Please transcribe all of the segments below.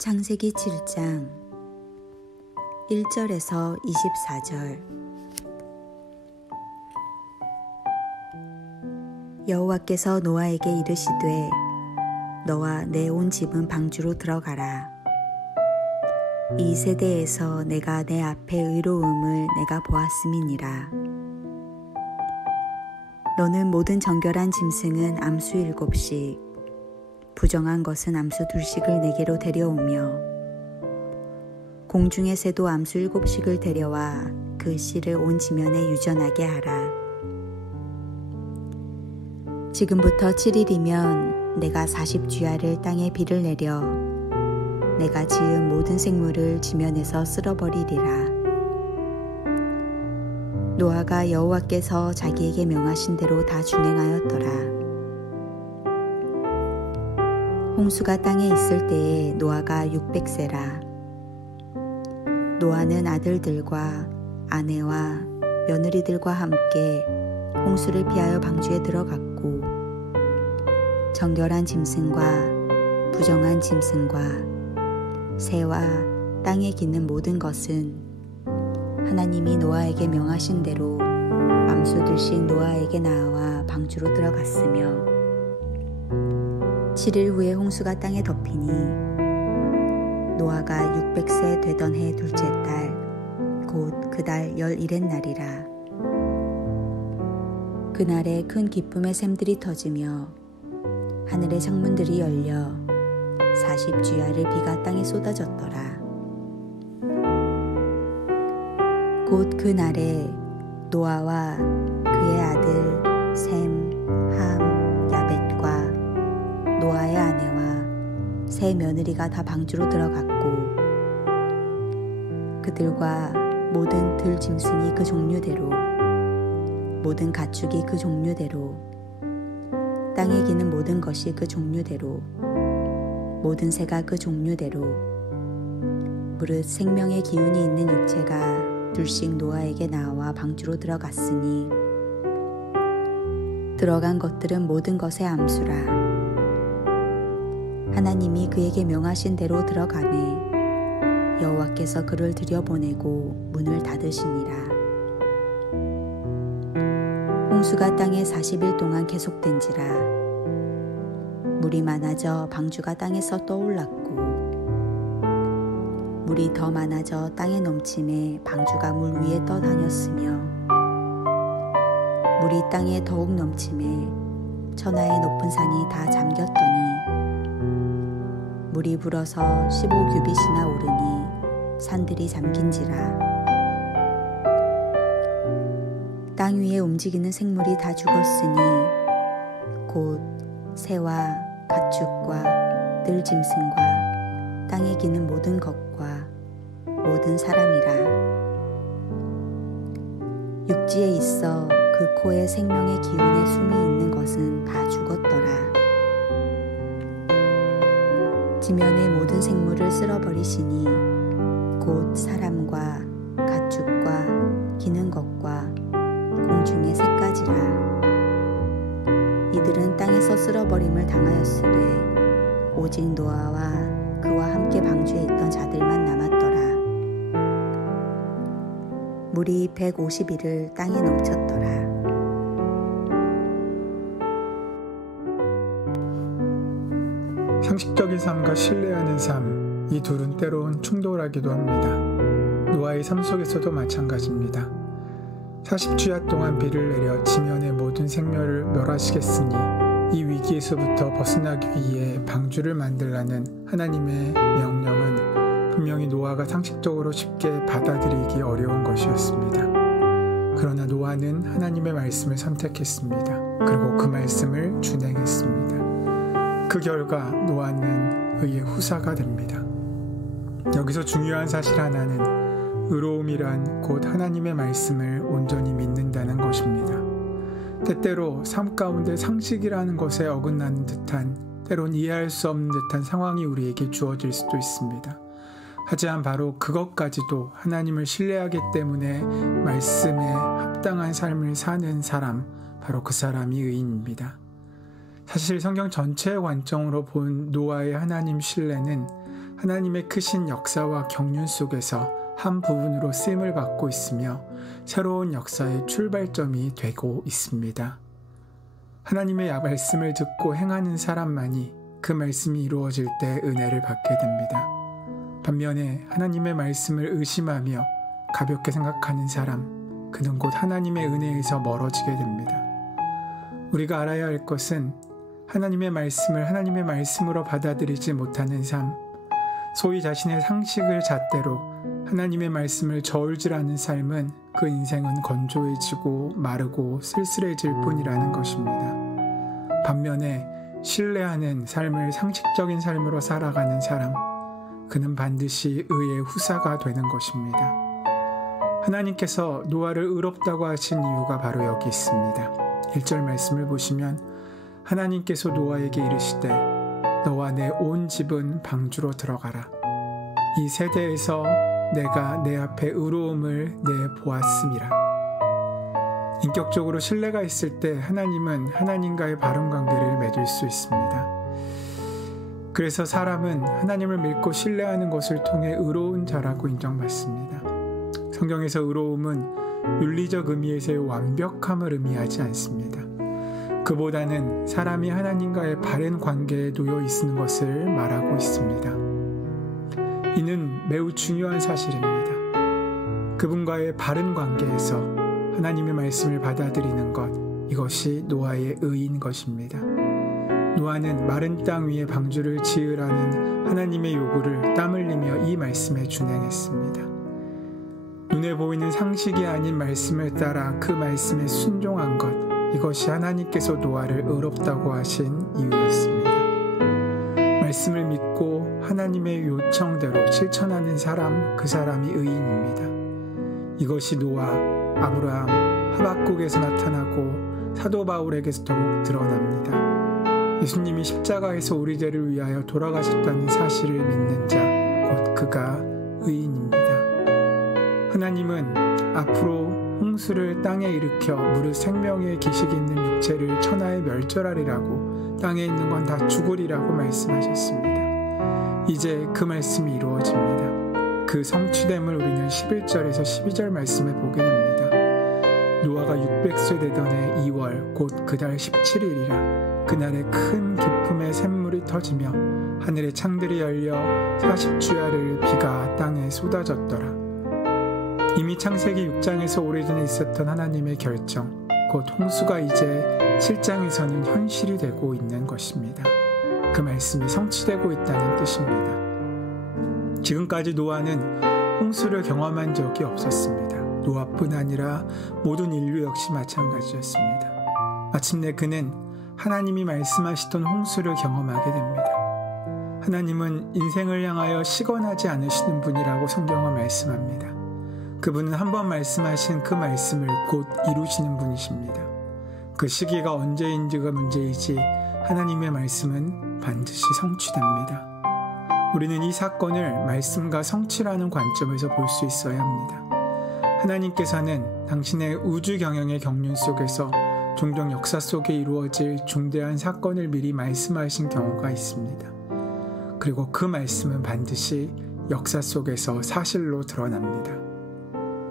창세기 7장 1절에서 24절. 여호와께서 노아에게 이르시되 너와 내 온 집은 방주로 들어가라. 이 세대에서 내가 내 앞에 의로움을 내가 보았음이니라. 너는 모든 정결한 짐승은 암수 7씩 부정한 것은 암수 2씩을 내게로 데려오며 공중의 새도 암수 7씩을 데려와 그 씨를 온 지면에 유전하게 하라. 지금부터 7일이면 내가 40주야를 땅에 비를 내려 내가 지은 모든 생물을 지면에서 쓸어버리리라. 노아가 여호와께서 자기에게 명하신 대로 다 준행하였더라. 홍수가 땅에 있을 때에 노아가 600세라. 노아는 아들들과 아내와 며느리들과 함께 홍수를 피하여 방주에 들어갔고 정결한 짐승과 부정한 짐승과 새와 땅에 기는 모든 것은 하나님이 노아에게 명하신 대로 암수 2씩 노아에게 나와 방주로 들어갔으며 7일 후에 홍수가 땅에 덮이니 노아가 600세 되던 해 둘째 달 곧 그 달 11의 날이라. 그날에 큰 기쁨의 샘들이 터지며 하늘의 창문들이 열려 40주야를 비가 땅에 쏟아졌더라. 곧 그 날에 노아와 그의 아들 셈, 함, 야벳과 노아의 아내와 세 며느리가 다 방주로 들어갔고 그들과 모든 들짐승이 그 종류대로 모든 가축이 그 종류대로 땅에 기는 모든 것이 그 종류대로 모든 새가 그 종류대로 무릇 생명의 기운이 있는 육체가 둘씩 노아에게 나와 방주로 들어갔으니 들어간 것들은 모든 것의 암수라. 하나님이 그에게 명하신 대로 들어가매 여호와께서 그를 들여보내고 문을 닫으시니라. 홍수가 땅에 40일 동안 계속된지라. 물이 많아져 방주가 땅에서 떠올랐고 물이 더 많아져 땅에 넘침에 방주가 물 위에 떠다녔으며 물이 땅에 더욱 넘침에 천하의 높은 산이 다 잠겼더니 물이 불어서 15규빗이나 오르니 산들이 잠긴지라. 땅 위에 움직이는 생물이 다 죽었으니 곧 새와 가축과 들짐승과 땅에 기는 모든 것과 모든 사람이라. 육지에 있어 그 코에 생명의 기운의 숨이 있는 것은 다 죽었더라. 지면의 모든 생물을 쓸어버리시니 곧 사람과 가축과 기는 것과 공중의 새까지라. 이들은 땅에서 쓸어버림을 당하였으되 오직 노아와 그와 함께 방주에 있던 자들만 남았더라. 물이 150일을 땅에 넘쳤더라. 상식적인 삶과 신뢰하는 삶, 이 둘은 때론 충돌하기도 합니다. 노아의 삶 속에서도 마찬가지입니다. 40주야 동안 비를 내려 지면의 모든 생명을 멸하시겠으니 이 위기에서부터 벗어나기 위해 방주를 만들라는 하나님의 명령은 분명히 노아가 상식적으로 쉽게 받아들이기 어려운 것이었습니다. 그러나 노아는 하나님의 말씀을 선택했습니다. 그리고 그 말씀을 준행했습니다. 그 결과 노아는 의의 후사가 됩니다. 여기서 중요한 사실 하나는 의로움이란 곧 하나님의 말씀을 온전히 믿는다는 것입니다. 때때로 삶 가운데 상식이라는 것에 어긋나는 듯한, 때론 이해할 수 없는 듯한 상황이 우리에게 주어질 수도 있습니다. 하지만 바로 그것까지도 하나님을 신뢰하기 때문에 말씀에 합당한 삶을 사는 사람, 바로 그 사람이 의인입니다. 사실 성경 전체의 관점으로 본 노아의 하나님 신뢰는 하나님의 크신 역사와 경륜 속에서 한 부분으로 쓰임을 받고 있으며 새로운 역사의 출발점이 되고 있습니다. 하나님의 말씀을 듣고 행하는 사람만이 그 말씀이 이루어질 때 은혜를 받게 됩니다. 반면에 하나님의 말씀을 의심하며 가볍게 생각하는 사람, 그는 곧 하나님의 은혜에서 멀어지게 됩니다. 우리가 알아야 할 것은 하나님의 말씀을 하나님의 말씀으로 받아들이지 못하는 삶, 소위 자신의 상식을 잣대로 하나님의 말씀을 저울질하는 삶은 그 인생은 건조해지고 마르고 쓸쓸해질 뿐이라는 것입니다. 반면에 신뢰하는 삶을 상식적인 삶으로 살아가는 사람, 그는 반드시 의의 후사가 되는 것입니다. 하나님께서 노아를 의롭다고 하신 이유가 바로 여기 있습니다. 1절 말씀을 보시면 하나님께서 노아에게 이르시되 너와 내 온 집은 방주로 들어가라. 이 세대에서 내가 내 앞에 의로움을 내보았음이라. 인격적으로 신뢰가 있을 때 하나님은 하나님과의 바른 관계를 맺을 수 있습니다. 그래서 사람은 하나님을 믿고 신뢰하는 것을 통해 의로운 자라고 인정받습니다. 성경에서 의로움은 윤리적 의미에서의 완벽함을 의미하지 않습니다. 그보다는 사람이 하나님과의 바른 관계에 놓여 있는 것을 말하고 있습니다. 이는 매우 중요한 사실입니다. 그분과의 바른 관계에서 하나님의 말씀을 받아들이는 것, 이것이 노아의 의인 것입니다. 노아는 마른 땅 위에 방주를 지으라는 하나님의 요구를 땀 흘리며 이 말씀에 준행했습니다. 눈에 보이는 상식이 아닌 말씀을 따라 그 말씀에 순종한 것, 이것이 하나님께서 노아를 의롭다고 하신 이유였습니다. 말씀을 믿고 하나님의 요청대로 실천하는 사람, 그 사람이 의인입니다. 이것이 노아, 아브라함, 하박국에서 나타나고 사도 바울에게서 더욱 드러납니다. 예수님이 십자가에서 우리 죄를 위하여 돌아가셨다는 사실을 믿는 자, 곧 그가 의인입니다. 하나님은 앞으로 홍수를 땅에 일으켜 무릇 생명의 기식이 있는 육체를 천하에 멸절하리라고, 땅에 있는 건 다 죽으리라고 말씀하셨습니다. 이제 그 말씀이 이루어집니다. 그 성취됨을 우리는 11절에서 12절 말씀에 보게 됩니다. 노아가 600세 되던 해 2월 곧 그달 17일이라 그날에 큰 기품의 샘물이 터지며 하늘의 창들이 열려 40주야를 비가 땅에 쏟아졌더라. 이미 창세기 6장에서 오래전에 있었던 하나님의 결정, 곧 홍수가 이제 7장에서는 현실이 되고 있는 것입니다. 그 말씀이 성취되고 있다는 뜻입니다. 지금까지 노아는 홍수를 경험한 적이 없었습니다. 노아뿐 아니라 모든 인류 역시 마찬가지였습니다. 마침내 그는 하나님이 말씀하시던 홍수를 경험하게 됩니다. 하나님은 인생을 향하여 시건하지 않으시는 분이라고 성경은 말씀합니다. 그분은 한번 말씀하신 그 말씀을 곧 이루시는 분이십니다. 그 시기가 언제인지가 문제이지 하나님의 말씀은 반드시 성취됩니다. 우리는 이 사건을 말씀과 성취라는 관점에서 볼 수 있어야 합니다. 하나님께서는 당신의 우주 경영의 경륜 속에서 종종 역사 속에 이루어질 중대한 사건을 미리 말씀하신 경우가 있습니다. 그리고 그 말씀은 반드시 역사 속에서 사실로 드러납니다.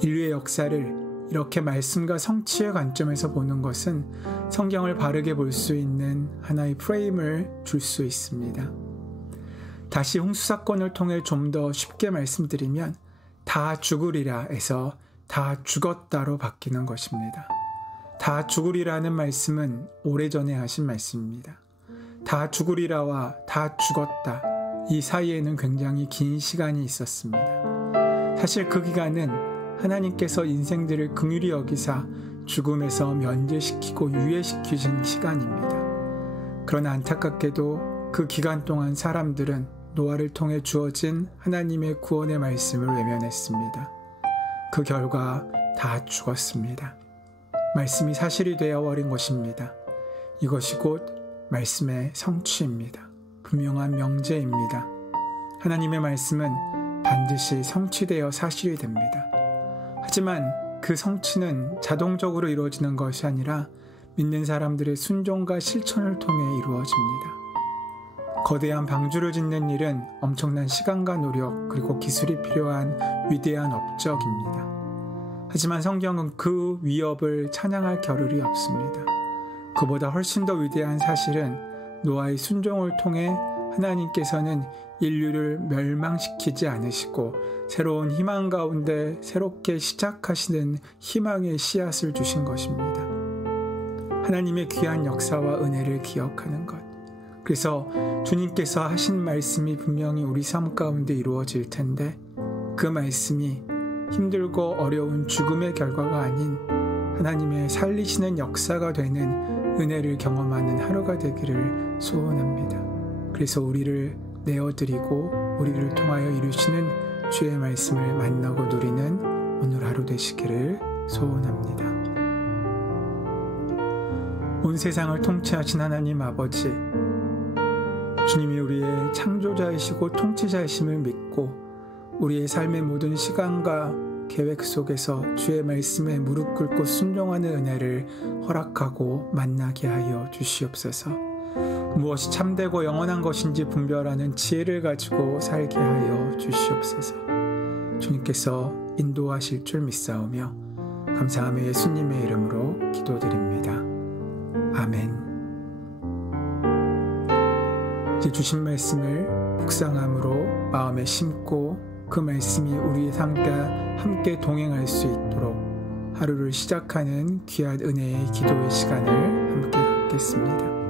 인류의 역사를 이렇게 말씀과 성취의 관점에서 보는 것은 성경을 바르게 볼 수 있는 하나의 프레임을 줄 수 있습니다. 다시 홍수 사건을 통해 좀 더 쉽게 말씀드리면 다 죽으리라에서 다 죽었다로 바뀌는 것입니다. 다 죽으리라는 말씀은 오래전에 하신 말씀입니다. 다 죽으리라와 다 죽었다, 이 사이에는 굉장히 긴 시간이 있었습니다. 사실 그 기간은 하나님께서 인생들을 긍휼히 여기사 죽음에서 면제시키고 유예시키신 시간입니다. 그러나 안타깝게도 그 기간 동안 사람들은 노아를 통해 주어진 하나님의 구원의 말씀을 외면했습니다. 그 결과 다 죽었습니다. 말씀이 사실이 되어버린 것입니다. 이것이 곧 말씀의 성취입니다. 분명한 명제입니다. 하나님의 말씀은 반드시 성취되어 사실이 됩니다. 하지만 그 성취는 자동적으로 이루어지는 것이 아니라 믿는 사람들의 순종과 실천을 통해 이루어집니다. 거대한 방주를 짓는 일은 엄청난 시간과 노력 그리고 기술이 필요한 위대한 업적입니다. 하지만 성경은 그 위협을 찬양할 겨를이 없습니다. 그보다 훨씬 더 위대한 사실은 노아의 순종을 통해 하나님께서는 인류를 멸망시키지 않으시고 새로운 희망 가운데 새롭게 시작하시는 희망의 씨앗을 주신 것입니다. 하나님의 귀한 역사와 은혜를 기억하는 것. 그래서 주님께서 하신 말씀이 분명히 우리 삶 가운데 이루어질 텐데 그 말씀이 힘들고 어려운 죽음의 결과가 아닌 하나님의 살리시는 역사가 되는 은혜를 경험하는 하루가 되기를 소원합니다. 그래서 우리를 내어드리고 우리를 통하여 이루시는 주의 말씀을 만나고 누리는 오늘 하루 되시기를 소원합니다. 온 세상을 통치하신 하나님 아버지, 주님이 우리의 창조자이시고 통치자이심을 믿고 우리의 삶의 모든 시간과 계획 속에서 주의 말씀에 무릎 꿇고 순종하는 은혜를 허락하고 만나게 하여 주시옵소서. 무엇이 참되고 영원한 것인지 분별하는 지혜를 가지고 살게 하여 주시옵소서. 주님께서 인도하실 줄 믿사오며 감사하며 예수님의 이름으로 기도드립니다. 아멘. 이제 주신 말씀을 묵상함으로 마음에 심고 그 말씀이 우리의 삶과 함께 동행할 수 있도록 하루를 시작하는 귀한 은혜의 기도의 시간을 함께 갖겠습니다.